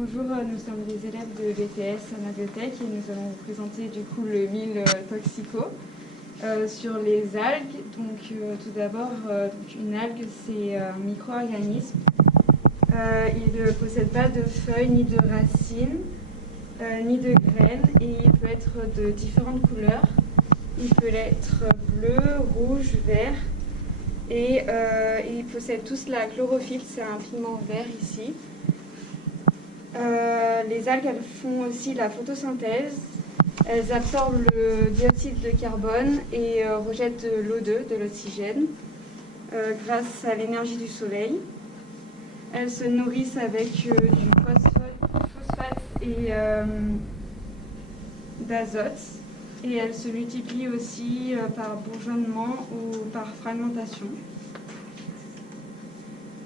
Bonjour, nous sommes des élèves de BTS Anabiotech et nous allons vous présenter du coup le mille toxico sur les algues. Donc tout d'abord, une algue c'est un micro-organisme. Il ne possède pas de feuilles ni de racines ni de graines et il peut être de différentes couleurs. Il peut être bleu, rouge, vert et ils possèdent tous la chlorophylle, c'est un pigment vert ici. Les algues, elles font aussi la photosynthèse. Elles absorbent le dioxyde de carbone et rejettent de l'O2, de l'oxygène, grâce à l'énergie du soleil. Elles se nourrissent avec du phosphate et d'azote. Et elles se multiplient aussi par bourgeonnement ou par fragmentation.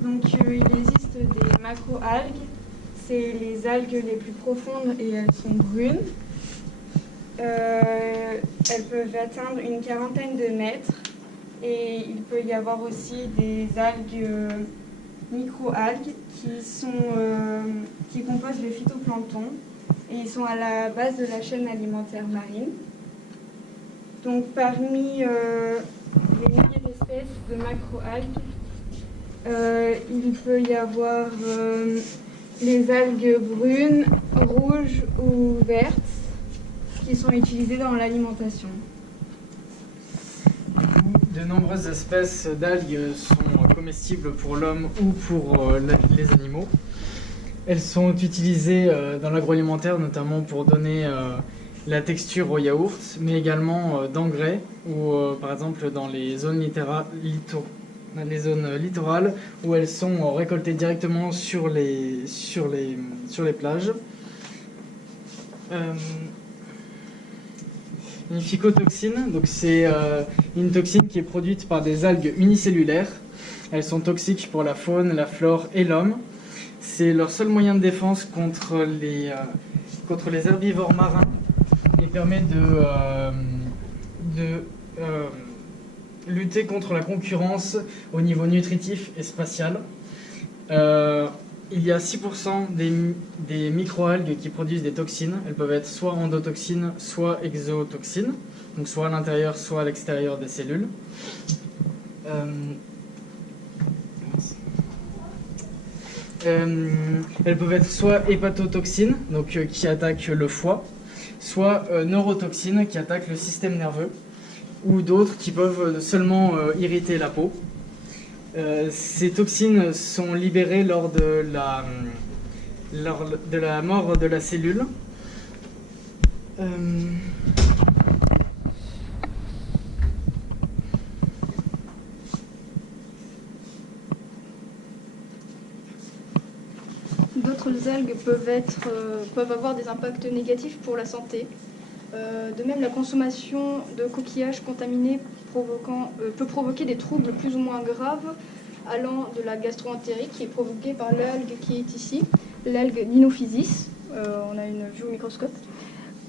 Donc il existe des macro-algues. C'est les algues les plus profondes et elles sont brunes. Elles peuvent atteindre une quarantaine de mètres. Et il peut y avoir aussi des algues micro-algues qui composent le phytoplancton. Et ils sont à la base de la chaîne alimentaire marine. Donc parmi les milliers d'espèces de macro-algues, il peut y avoir les algues brunes, rouges ou vertes qui sont utilisées dans l'alimentation. De nombreuses espèces d'algues sont comestibles pour l'homme ou pour les animaux. Elles sont utilisées dans l'agroalimentaire notamment pour donner la texture au yaourt, mais également d'engrais ou par exemple dans les zones littorales où elles sont récoltées directement sur les plages. Une phycotoxine, donc c'est une toxine qui est produite par des algues unicellulaires. Elles sont toxiques pour la faune, la flore et l'homme. C'est leur seul moyen de défense contre les herbivores marins et permet de lutter contre la concurrence au niveau nutritif et spatial. Il y a 6% des microalgues qui produisent des toxines. Elles peuvent être soit endotoxines, soit exotoxines, donc soit à l'intérieur, soit à l'extérieur des cellules. Elles peuvent être soit hépatotoxines, donc qui attaquent le foie, soit neurotoxines qui attaquent le système nerveux, ou d'autres qui peuvent seulement irriter la peau. Ces toxines sont libérées lors de la mort de la cellule. D'autres algues peuvent avoir des impacts négatifs pour la santé. De même, la consommation de coquillages contaminés peut provoquer des troubles plus ou moins graves, allant de la gastro-entérite qui est provoquée par l'algue qui est ici, l'algue Dinophysis, on a une vue au microscope,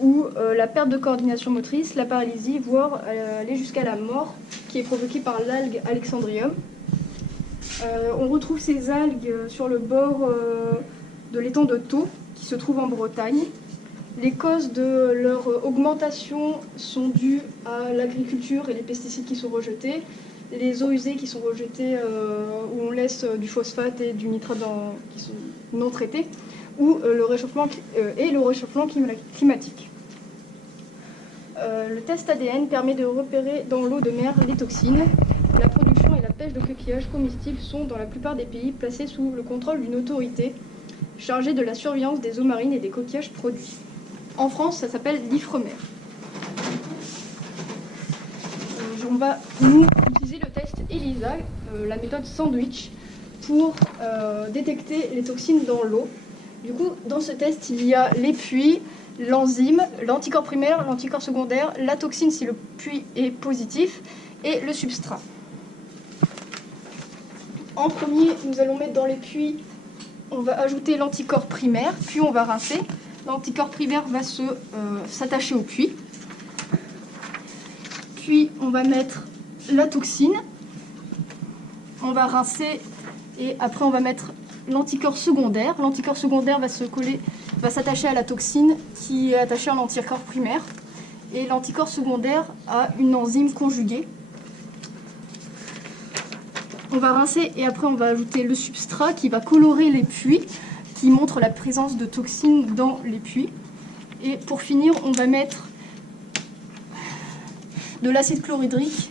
ou la perte de coordination motrice, la paralysie, voire aller jusqu'à la mort qui est provoquée par l'algue Alexandrium. On retrouve ces algues sur le bord de l'étang de Thau, qui se trouve en Bretagne. Les causes de leur augmentation sont dues à l'agriculture et les pesticides qui sont rejetés, les eaux usées qui sont rejetées où on laisse du phosphate et du nitrate qui sont non traités, ou le réchauffement climatique. Le test ADN permet de repérer dans l'eau de mer les toxines. La production et la pêche de coquillages comestibles sont dans la plupart des pays placés sous le contrôle d'une autorité chargée de la surveillance des eaux marines et des coquillages produits. En France, ça s'appelle l'IFREMER. On va nous utiliser le test ELISA, la méthode sandwich, pour détecter les toxines dans l'eau. Du coup, dans ce test, il y a les puits, l'enzyme, l'anticorps primaire, l'anticorps secondaire, la toxine si le puits est positif, et le substrat. En premier, nous allons mettre dans les puits, on va ajouter l'anticorps primaire, puis on va rincer. L'anticorps primaire va s'attacher au puits. Puis on va mettre la toxine. On va rincer et après on va mettre l'anticorps secondaire. L'anticorps secondaire va s'attacher à la toxine qui est attachée à l'anticorps primaire. Et l'anticorps secondaire a une enzyme conjuguée. On va rincer et après on va ajouter le substrat qui va colorer les puits, qui montre la présence de toxines dans les puits. Et pour finir, on va mettre de l'acide chlorhydrique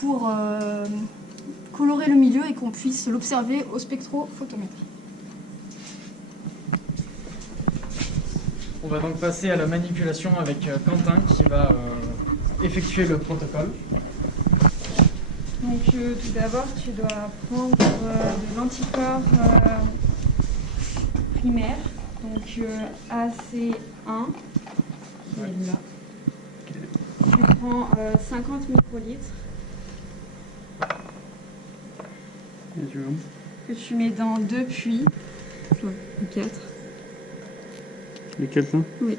pour colorer le milieu et qu'on puisse l'observer au spectrophotomètre. On va donc passer à la manipulation avec Quentin qui va effectuer le protocole. Donc tout d'abord, tu dois prendre de l'anticorps primaire, donc AC1, qui est là. Tu prends 50 microlitres que tu mets dans 2 puits, ou 4. Lesquels ça? Oui.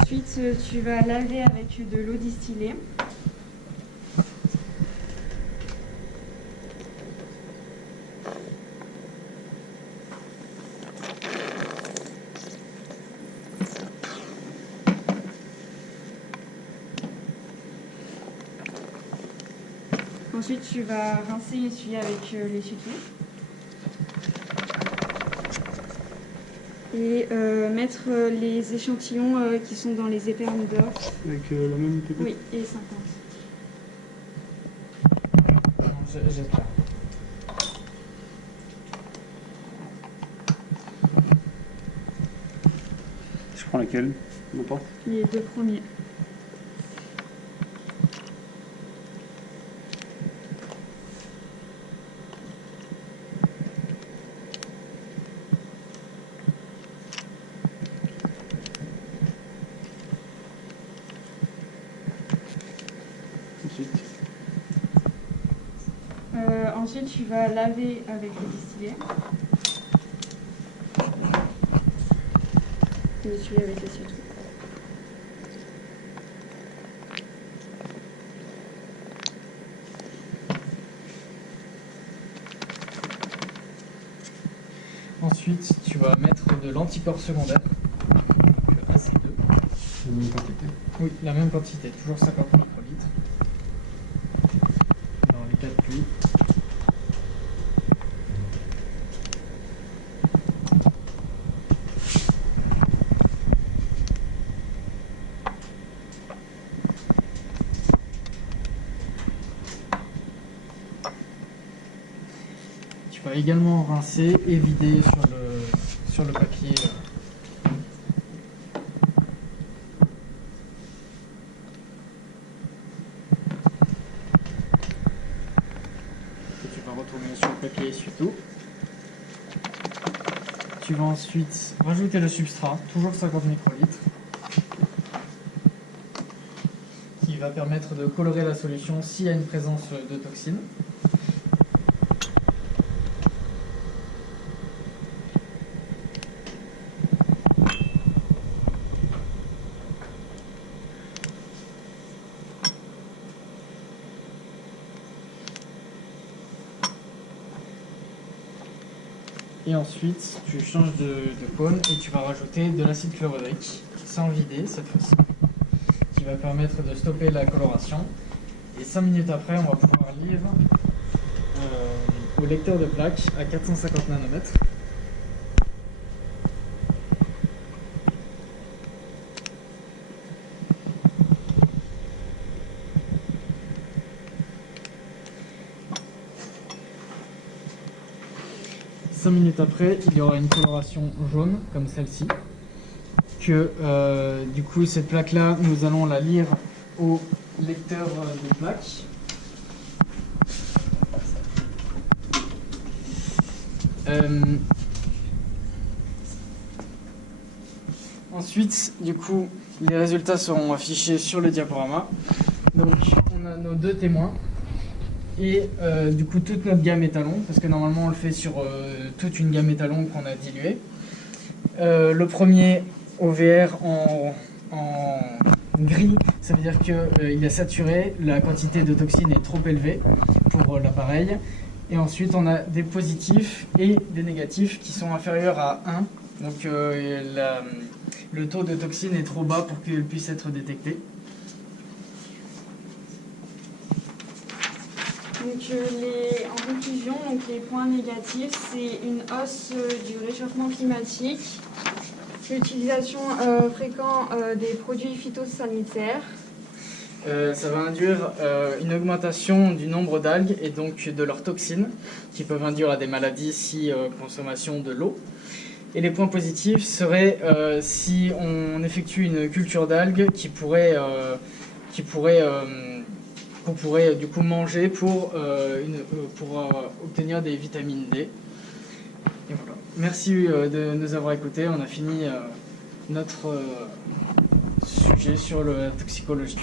Ensuite, tu vas laver avec de l'eau distillée. Ensuite, tu vas rincer et essuyer avec l'essuie-tout. Et mettre les échantillons qui sont dans les épermidores. Avec la même pipette? Oui, et 50. J'espère. Je prends laquelle? N'importe. Les 2 premiers. Ensuite, tu vas laver avec le distillé. Et essuyer avec l'essuie-tout. Ensuite, tu vas mettre de l'anticorps secondaire, donc AC2. La même quantité? Oui, la même quantité, toujours 50 microlitres. Dans les 4 puits. Tu vas également rincer et vider sur le papier. Que tu vas retourner sur le papier essuie-tout. Tu vas ensuite rajouter le substrat, toujours 50 microlitres, qui va permettre de colorer la solution s'il y a une présence de toxines. Et ensuite, tu changes de cône et tu vas rajouter de l'acide chlorhydrique, sans vider cette fois-ci, qui va permettre de stopper la coloration. Et 5 minutes après, on va pouvoir lire au lecteur de plaques à 450 nanomètres. Cinq minutes après, il y aura une coloration jaune, comme celle-ci. Du coup, cette plaque-là, nous allons la lire au lecteur de plaques. Ensuite, du coup, les résultats seront affichés sur le diaporama. Donc, on a nos 2 témoins. Et du coup toute notre gamme étalon, parce que normalement on le fait sur toute une gamme étalon qu'on a diluée. Le premier OVR en gris, ça veut dire qu'il est saturé, la quantité de toxines est trop élevée pour l'appareil. Et ensuite, on a des positifs et des négatifs qui sont inférieurs à 1. Donc le taux de toxine est trop bas pour qu'il puisse être détecté. Donc, en conclusion, donc, les points négatifs, c'est une hausse du réchauffement climatique, l'utilisation fréquente des produits phytosanitaires. Ça va induire une augmentation du nombre d'algues et donc de leurs toxines qui peuvent induire à des maladies si consommation de l'eau. Et les points positifs seraient si on effectue une culture d'algues qu'on pourrait du coup manger pour obtenir des vitamines D. Et voilà. Merci de nous avoir écoutés. On a fini notre sujet sur la toxicologie.